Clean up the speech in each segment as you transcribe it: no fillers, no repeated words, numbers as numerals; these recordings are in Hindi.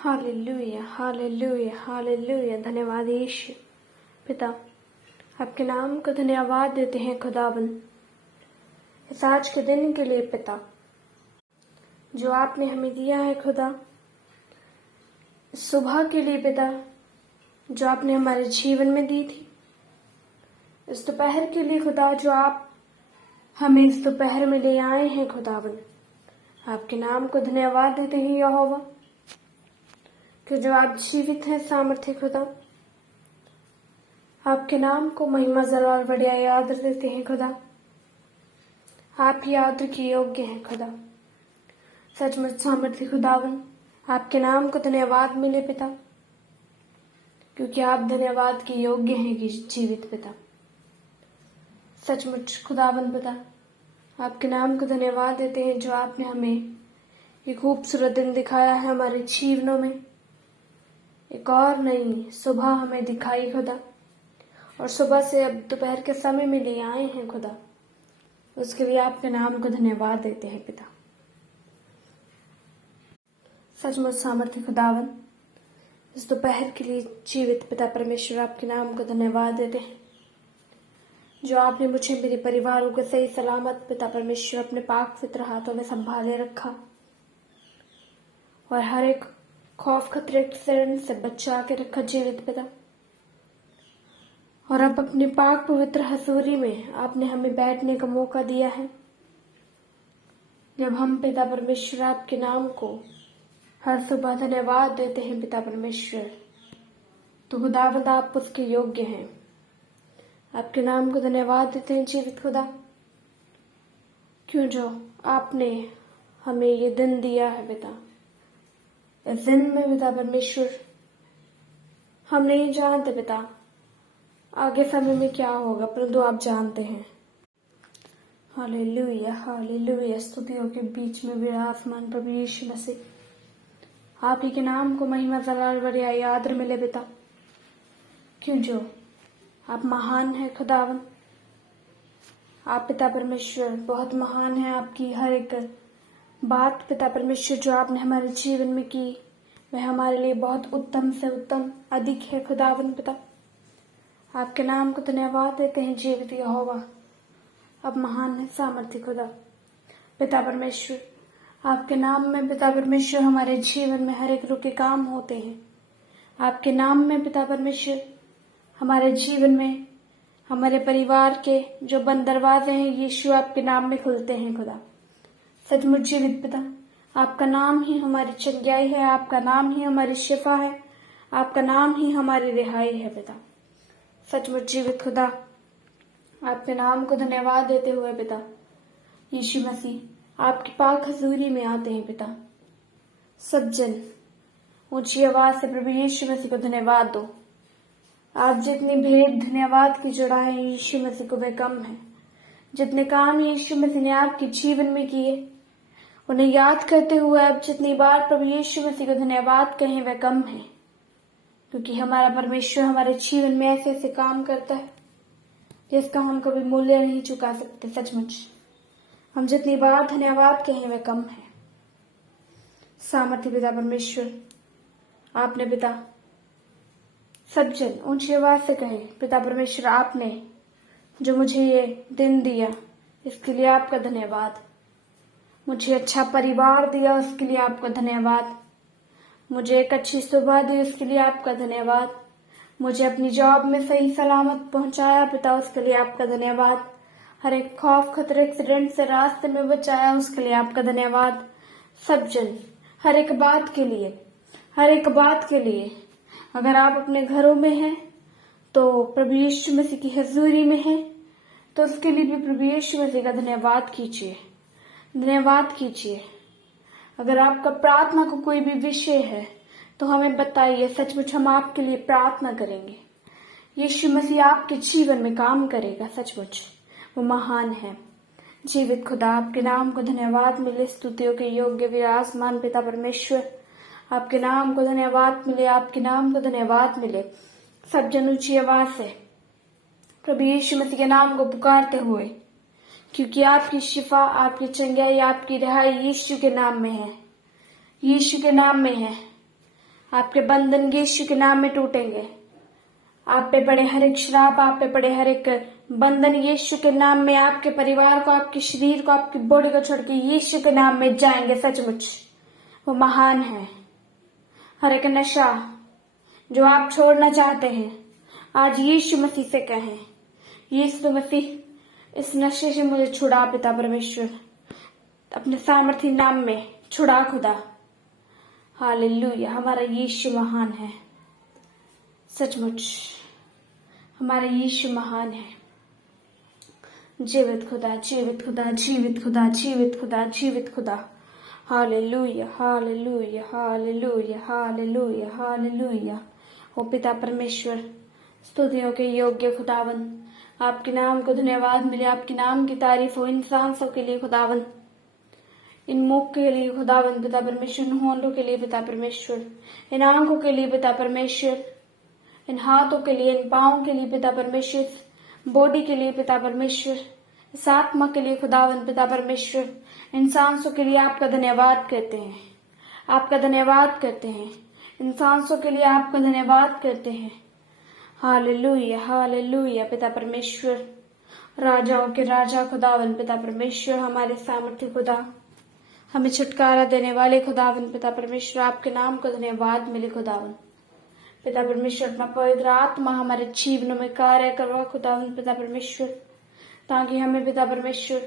Hallelujah, hallelujah, hallelujah. धन्यवाद यीशु। पिता, आपके नाम को धन्यवाद देते हैं खुदाबंद, इस आज के दिन के लिए पिता, जो आपने हमें दिया है खुदा। इस सुबह के लिए पिता, जो आपने हमारे जीवन में दी थी। इस दोपहर के लिए खुदा, जो आप हमें इस दोपहर में ले आए हैं खुदाबंद। आपके नाम को धन्यवाद देते हैं यहोवा, कि जो आप जीवित हैं सामर्थ्य खुदा। आपके नाम को महिमा जलाल बढ़िया आदर देते हैं खुदा। आप ही आदर के योग्य हैं खुदा। सचमुच सामर्थ्य खुदावन, आपके नाम को धन्यवाद मिले पिता, क्योंकि आप धन्यवाद के योग्य हैं कि जीवित पिता। सचमुच खुदावन पिता, आपके नाम को धन्यवाद देते हैं, जो आपने हमें ये खूबसूरत दिन दिखाया है हमारे जीवनों में। एक और नई सुबह हमें दिखाई खुदा, और सुबह से अब दोपहर के समय में ले आए हैं खुदा। उसके लिए आपके नाम को धन्यवाद देते हैं पिता। सचमुच सामर्थ्य खुदावन, इस दोपहर के लिए जीवित पिता परमेश्वर, आपके नाम को धन्यवाद देते हैं, जो आपने मुझे मेरे परिवारों को सही सलामत पिता परमेश्वर अपने पाक पवित्र हाथों में संभाले रखा, और हर एक खौफ खतरे से बचा के रखा जीवित पिता। और अब अपने पाक पवित्र हजूरी में आपने हमें बैठने का मौका दिया है, जब हम पिता परमेश्वर आपके नाम को हर सुबह धन्यवाद देते हैं पिता परमेश्वर, तो खुदावंद आप उसके योग्य हैं। आपके नाम को धन्यवाद देते हैं जीवित खुदा, क्यों जो आपने हमें ये दिन दिया है पिता। इस दिन में पिता परमेश्वर, हम नहीं जानते पिता आगे समय में क्या होगा, परंतु आप जानते हैं। Hallelujah, hallelujah. स्तुतियों के बीच में विराजमान प्रभु यीशु मसीह, आप ही के नाम को महिमा जलाल बढ़िया आदर मिले पिता, क्यों जो आप महान है खुदावन। आप पिता परमेश्वर बहुत महान है। आपकी हर एक बात पिता परमेश्वर जो आपने हमारे जीवन में की, वह हमारे लिए बहुत उत्तम से उत्तम अधिक है खुदावन पिता। आपके नाम को धन्यवाद देते हैं जीवित यहोवा, अब महान है सामर्थ्य खुदा। पिता परमेश्वर, आपके नाम में पिता परमेश्वर हमारे जीवन में हर एक रुके काम होते हैं। आपके नाम में पिता परमेश्वर हमारे जीवन में हमारे परिवार के जो बंद दरवाजे हैं यीशु आपके नाम में खुलते हैं खुदा। सचमुच जीवित पिता, आपका नाम ही हमारी चंगाई है, आपका नाम ही हमारी शिफा है, आपका नाम ही हमारी रिहाई है पिता। सचमुच जीवित खुदा, आपके नाम को धन्यवाद देते हुए पिता यीशु मसीह आपकी पाक हजूरी में आते हैं पिता। सब जन ऊंची आवाज से प्रभु यीशु मसीह को धन्यवाद दो। आप जितनी भेंट धन्यवाद की चढ़ाए यीशु मसीह को वह कम है। जितने काम यीशु मसीह ने आपके जीवन में किए, उन्हें याद करते हुए अब जितनी बार प्रभु यीशु मसीह को धन्यवाद कहें वह कम है, क्योंकि हमारा परमेश्वर हमारे जीवन में ऐसे ऐसे काम करता है जिसका हम कभी मूल्य नहीं चुका सकते। सचमुच हम जितनी बार धन्यवाद कहें वह कम है। सामर्थ्य पिता परमेश्वर, आपने पिता सब जन ऊंची आवाज से कहे, पिता परमेश्वर आपने जो मुझे ये दिन दिया इसके लिए आपका धन्यवाद। मुझे अच्छा परिवार दिया उसके लिए आपका धन्यवाद। मुझे एक अच्छी सुबह दी उसके लिए आपका धन्यवाद। मुझे अपनी जॉब में सही सलामत पहुंचाया पिता, उसके लिए आपका धन्यवाद। हर एक खौफ खतरे एक्सीडेंट से रास्ते में बचाया उसके लिए आपका धन्यवाद। सब जन हर एक बात के लिए, हर एक बात के लिए, अगर आप अपने घरों में हैं तो प्रभु यीशु मसीह की हजूरी में हैं तो उसके लिए भी प्रभु यीशु मसीह का धन्यवाद कीजिए, धन्यवाद कीजिए। अगर आपका प्रार्थना को कोई भी विषय है तो हमें बताइए, सचमुच हम आपके लिए प्रार्थना करेंगे। यीशु मसीह आपके जीवन में काम करेगा। सचमुच वो महान है। जीवित खुदा, आपके नाम को धन्यवाद मिले। स्तुतियों के योग्य विराजमान पिता परमेश्वर, आपके नाम को धन्यवाद मिले, आपके नाम को धन्यवाद मिले। सब जन ऊंची आवाज से प्रभु यीशु मसीह के नाम को पुकारते हुए, क्योंकि आपकी शिफा, आपकी चंगाई, आपकी रिहाई यीशु के नाम में है, यीशु के नाम में है। आपके बंधन यीशु के नाम में टूटेंगे। आप पे पड़े हर एक श्राप, आप पे पड़े हर एक बंधन यीशु के नाम में आपके परिवार को, आपके शरीर को, आपकी बॉडी को छोड़ के यीशु के नाम में जाएंगे। सचमुच वो महान है। हर एक नशा जो आप छोड़ना चाहते हैं, आज यीशु मसीह से कहें, यीशु मसीह इस नशे से मुझे छुड़ा पिता परमेश्वर, अपने सामर्थी नाम में छुड़ा खुदा। हालेलुया। हमारा यीशु महान है। सचमुच हमारा यीशु महान है। जीवित खुदा, जीवित खुदा, जीवित खुदा, जीवित खुदा, जीवित खुदा। Hallelujah, hallelujah, hallelujah, hallelujah, hallelujah. ओ पिता परमेश्वर, स्तुतियों के योग्य खुदावन, आपके नाम को धन्यवाद मिले, आपके नाम की तारीफ हो इन सांसों के लिए खुदावन, इन मुख के लिए खुदावन पिता परमेश्वर, इन होंठों के लिए पिता परमेश्वर, इन आंखों के लिए पिता परमेश्वर, इन हाथों के लिए, इन पाँव के लिए पिता परमेश्वर, बॉडी के लिए पिता परमेश्वर, इस आत्मा के लिए खुदावन पिता परमेश्वर, इन सांसों के लिए आपका धन्यवाद करते हैं, आपका धन्यवाद करते हैं, इन सांसों के लिए आपका धन्यवाद करते हैं। हालेलुया, हालेलुया पिता परमेश्वर, राजाओं के राजा खुदावन पिता परमेश्वर, हमारे सामर्थ्य खुदा, हमें छुटकारा देने वाले खुदावन पिता परमेश्वर, आपके नाम को धन्यवाद मिले खुदावन पिता परमेश्वर। अपना पवित्र आत्मा हमारे जीवन में कार्य करवा खुदावन पिता परमेश्वर, ताकि हमें पिता परमेश्वर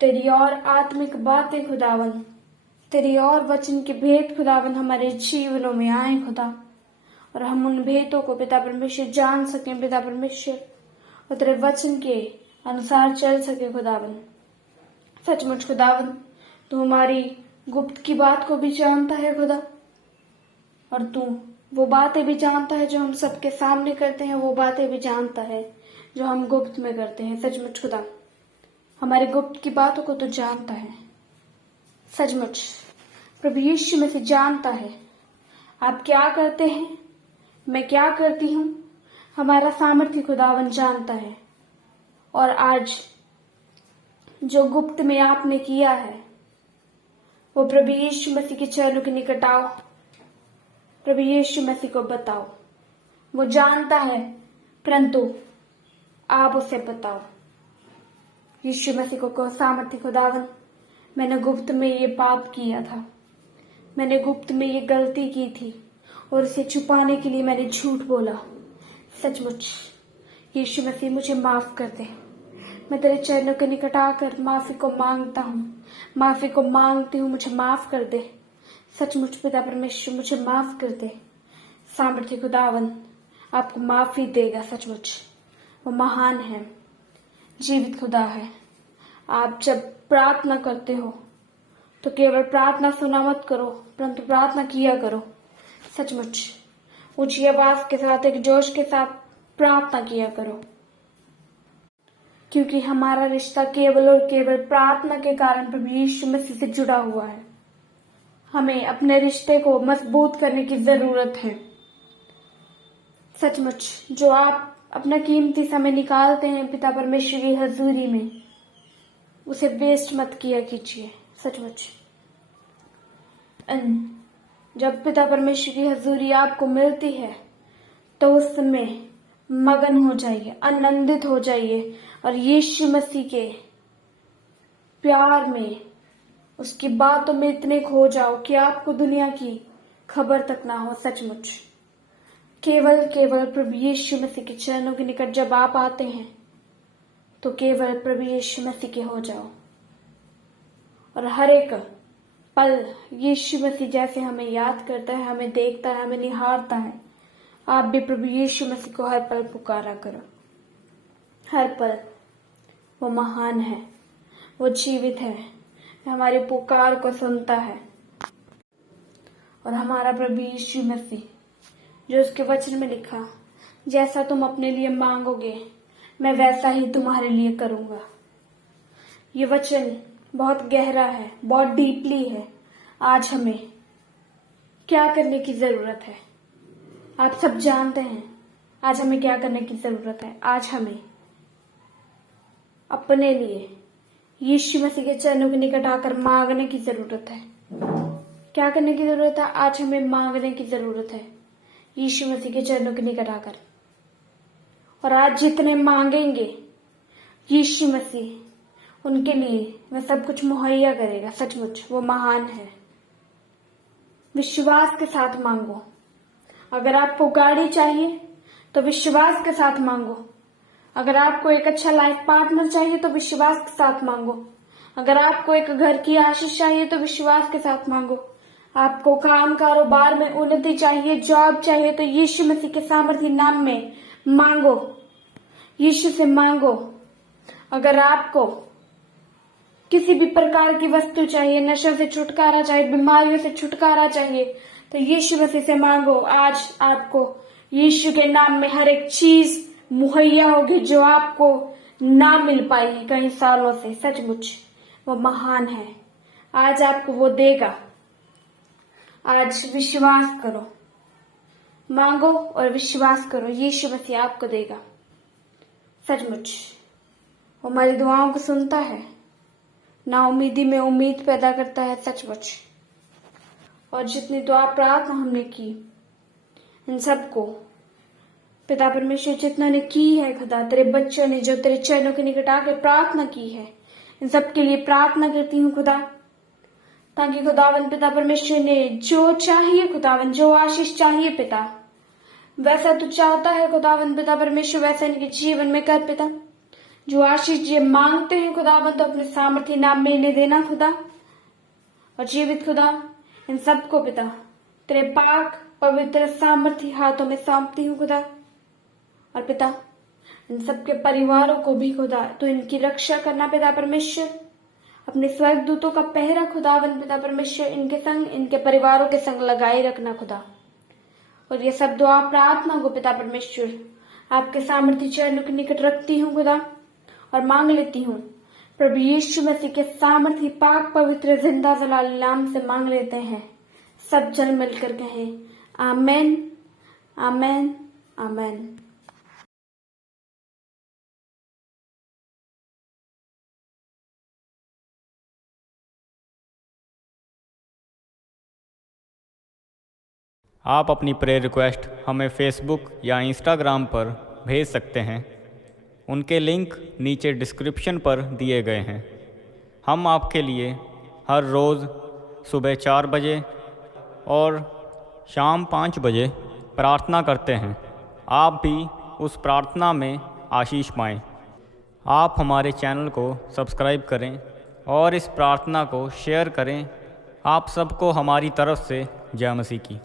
तेरी और आत्मिक बातें खुदावन, तेरी और वचन के भेद खुदावन हमारे जीवनों में आए खुदा, और हम उन भेदों को पिता परमेश्वर जान सकें पिता परमेश्वर, और तेरे वचन के अनुसार चल सके खुदावन। सचमुच खुदावन, तू हमारी गुप्त की बात को भी जानता है खुदा, और तू वो बातें भी जानता है जो हम सबके सामने करते हैं, वो बातें भी जानता है जो हम गुप्त में करते हैं। सचमुच खुदा, हमारे गुप्त की बातों को तो जानता है। सचमुच प्रभु यीशु में से जानता है आप क्या करते हैं, मैं क्या करती हूँ, हमारा सामर्थ्य खुदावन जानता है। और आज जो गुप्त में आपने किया है वो प्रभु यीशु मसीह के चरणों के निकट आओ, प्रभु यीशु मसीह को बताओ। वो जानता है, परंतु आप उसे बताओ। यीशु मसीह को सामर्थ्य खुदावन, मैंने गुप्त में ये पाप किया था, मैंने गुप्त में ये गलती की थी, और इसे छुपाने के लिए मैंने झूठ बोला। सचमुच यीशु मसीह मुझे माफ कर दे। मैं तेरे चरणों के निकट आकर माफी को मांगता हूँ, माफी को मांगती हूँ, मुझे माफ कर दे। सचमुच पिता परमेश्वर मुझे माफ कर दे। सामर्थ्य खुदावन आपको माफी देगा। सचमुच वो महान है, जीवित खुदा है। आप जब प्रार्थना करते हो तो केवल प्रार्थना सुना मत करो, परंतु प्रार्थना किया करो। सचमुच ऊंची आवाज के साथ, एक जोश के साथ प्रार्थना किया करो, क्योंकि हमारा रिश्ता केवल और केवल प्रार्थना के कारण प्रभु यीशु मसीह से जुड़ा हुआ है। हमें अपने रिश्ते को मजबूत करने की जरूरत है। सचमुच जो आप अपना कीमती समय निकालते हैं पिता परमेश्वर की हजूरी में, उसे वेस्ट मत किया कीजिए। सचमुच जब पिता परमेश्वर की हजूरी आपको मिलती है तो उस समय मगन हो जाइए, आनंदित हो जाइए, और यीशु मसीह के प्यार में, उसकी बातों में इतने खो जाओ कि आपको दुनिया की खबर तक ना हो। सचमुच केवल केवल प्रभु यीशु मसीह के चरणों के निकट जब आप आते हैं तो केवल प्रभु यीशु मसीह के हो जाओ, और हर एक पल यीशु मसीह जैसे हमें याद करता है, हमें देखता है, हमें निहारता है, आप भी प्रभु यीशु मसीह को हर पल पुकारा करो। हर पल वो महान है, वो जीवित है, हमारे पुकार को सुनता है। और हमारा प्रभु यीशु मसीह जो उसके वचन में लिखा, जैसा तुम अपने लिए मांगोगे मैं वैसा ही तुम्हारे लिए करूंगा। ये वचन बहुत गहरा है, बहुत डीपली है। आज हमें क्या करने की जरूरत है, आप सब जानते हैं। आज हमें क्या करने की जरूरत है? आज हमें अपने लिए यीशु मसीह के चरणों के निकट आकर मांगने की जरूरत है। क्या करने की जरूरत है? आज हमें मांगने की जरूरत है यीशु मसीह के चरणों के निकट आकर। और आज जितने मांगेंगे यीशु मसीह उनके लिए वह सब कुछ मुहैया करेगा। सचमुच वो महान है। विश्वास के साथ मांगो। अगर आपको गाड़ी चाहिए तो विश्वास के साथ मांगो। अगर आपको एक अच्छा लाइफ पार्टनर चाहिए तो विश्वास के साथ मांगो। अगर आपको एक घर की आशीष चाहिए तो विश्वास के साथ मांगो। आपको काम कारोबार में उन्नति चाहिए, जॉब चाहिए तो यीशु मसीह के सामर्थी नाम में मांगो, यीशु से मांगो। अगर आपको किसी भी प्रकार की वस्तु चाहिए, नशे से छुटकारा चाहिए, बीमारियों से छुटकारा चाहिए तो यीशु मसीह से मांगो। आज आपको यीशु के नाम में हर एक चीज मुहैया होगी जो आपको ना मिल पाई है कई सालों से। सचमुच वो महान है। आज आपको वो देगा। आज विश्वास करो, मांगो और विश्वास करो, यीशु मसीह आपको देगा। सचमुच वो हमारी दुआओं को सुनता है, नाउमीदी में उम्मीद पैदा करता है। सचमुच और जितनी दुआ प्रार्थना हमने की इन सबको पिता परमेश्वर जितना ने की है, खुदा तेरे बच्चों ने जो तेरे चरणों के निकट आकर प्रार्थना की है, इन सब के लिए प्रार्थना करती हूँ खुदा, ताकि खुदावन पिता परमेश्वर ने जो चाहिए खुदावन, जो आशीष चाहिए पिता, वैसा तू चाहता है खुदावन पिता परमेश्वर वैसा इनके जीवन में कर पिता। जो आशीष ये मांगते हैं खुदावन तो अपने सामर्थ्य नाम में इन्हें देना खुदा। और जीवित खुदा इन सबको पिता तेरे पाक पवित्र सामर्थ्य हाथों में सौंपती हूँ खुदा। और पिता इन सबके परिवारों को भी खुदा तो इनकी रक्षा करना पिता परमेश्वर। अपने स्वर्गदूतों का पहरा खुदावन पिता परमेश्वर इनके संग, इनके परिवारों के संग लगाए रखना खुदा। और ये सब दुआ प्रार्थना को पिता परमेश्वर आपके सामर्थ्य चरणों के निकट रखती हूँ खुदा और मांग लेती हूँ प्रभु यीशु मसीह के सामर्थ्य पाक पवित्र जिंदा जलाली नाम से मांग लेते हैं। सब जन मिलकर कहें आमेन, आमेन, आमेन। आप अपनी प्रेयर रिक्वेस्ट हमें फेसबुक या इंस्टाग्राम पर भेज सकते हैं। उनके लिंक नीचे डिस्क्रिप्शन पर दिए गए हैं। हम आपके लिए हर रोज़ सुबह 4 बजे और शाम 5 बजे प्रार्थना करते हैं। आप भी उस प्रार्थना में आशीष पाएं। आप हमारे चैनल को सब्सक्राइब करें और इस प्रार्थना को शेयर करें। आप सबको हमारी तरफ से जय मसीह की।